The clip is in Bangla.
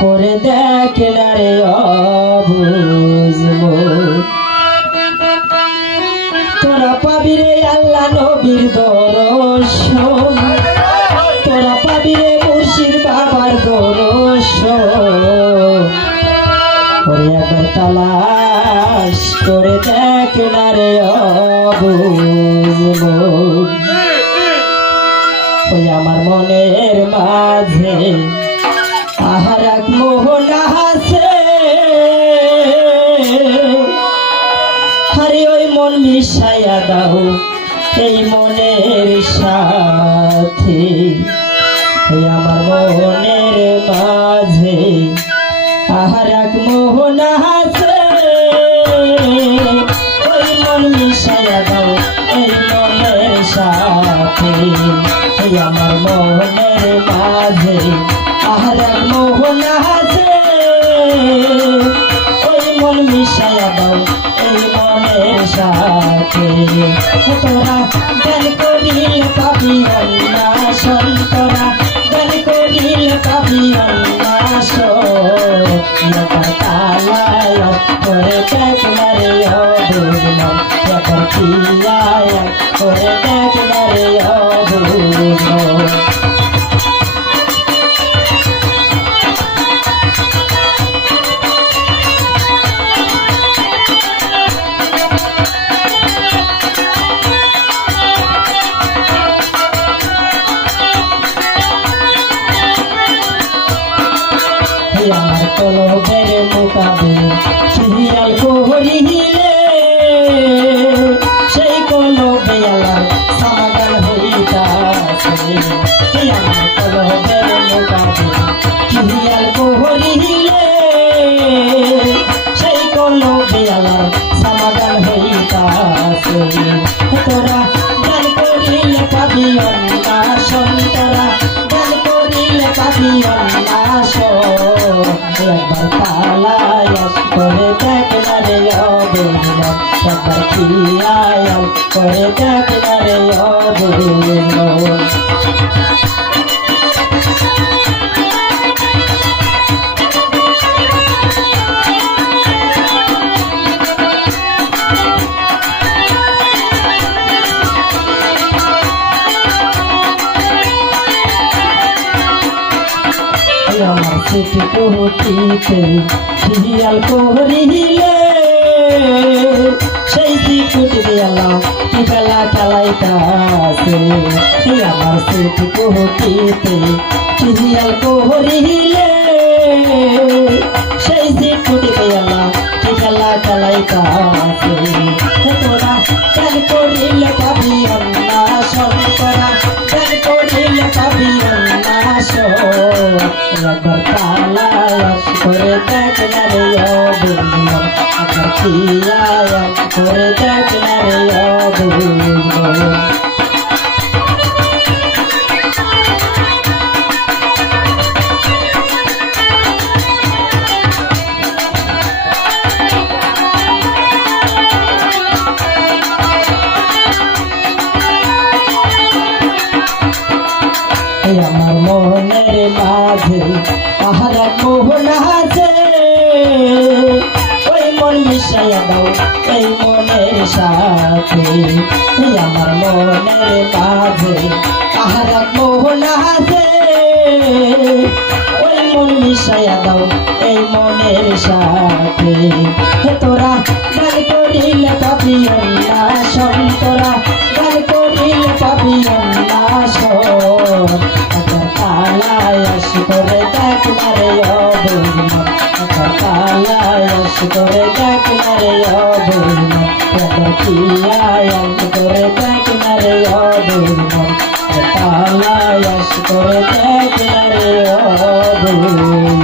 করি দেখ না রে অবুঝবো তোরা পাবি রে আল্লাহ নবীর দর্শন দেখ না রে অবুঝবো। ওই আমার মনের মাঝে আহার এক মোহন আছে। ওই মন মিশাইয়া দাও, এই মনের সাথে। আমার মনের মাঝে আহার এক মোহন এক মোহন আছে। ওই মন মিশাইয়া দাও, এই মনের সাথে। তোরা জ্ঞান করিল পাবি অন্যাস তোরা জ্ঞান করিল পাবি অন্যাস তালায় করে দেখ মারে অবুঝলাম এখন খিয়ায় করে দেখ মারে আমার কলবের মোকাবে, সিরিয়াল করিলে সেই কলবে আলার সমাধান হইতাছে। আমার কলবের মোকাবে, সিরিয়াল করিলে সেই কলবে আলার সমাধান হইতাছে। তোরা জ্ঞান করিলে পাবি অন্যাসন তোরা পাবি অন্যাসন একবার পালায়াস করে দেখ না রে অবুঝলাম একবার খিয়ায়াল করে দেখ না রে অবুঝলাম সেটি কুটিতে সিরিয়াল করিলে, সেই সিকুট দিয়ালাম কি বেলা চালাইতাছে আমার সেটি কুটিতে সিরিয়াল করিলে, সেই সিকুট দিয়ালাম কি বেলা চালাইতাছে একবার পালায়াস করে দেখ না রে অবুঝলাম একবার খিয়ায়াস করে দেখ না রে আমার মনের মাঝে আছে। ওই মন মিশাইয়া দাও এই মনের সাথে। আমার মনের মাঝে আহার মোহন আছে। ওই মন মিশাইয়া দাও এই মনের সাথে। তোরা করে দেখ মারে অবুঝলাম আকার পিয়ায়াস করে দেখ মারে অবুঝলাম পালায়াস করে দেখ মারে অবুঝলাম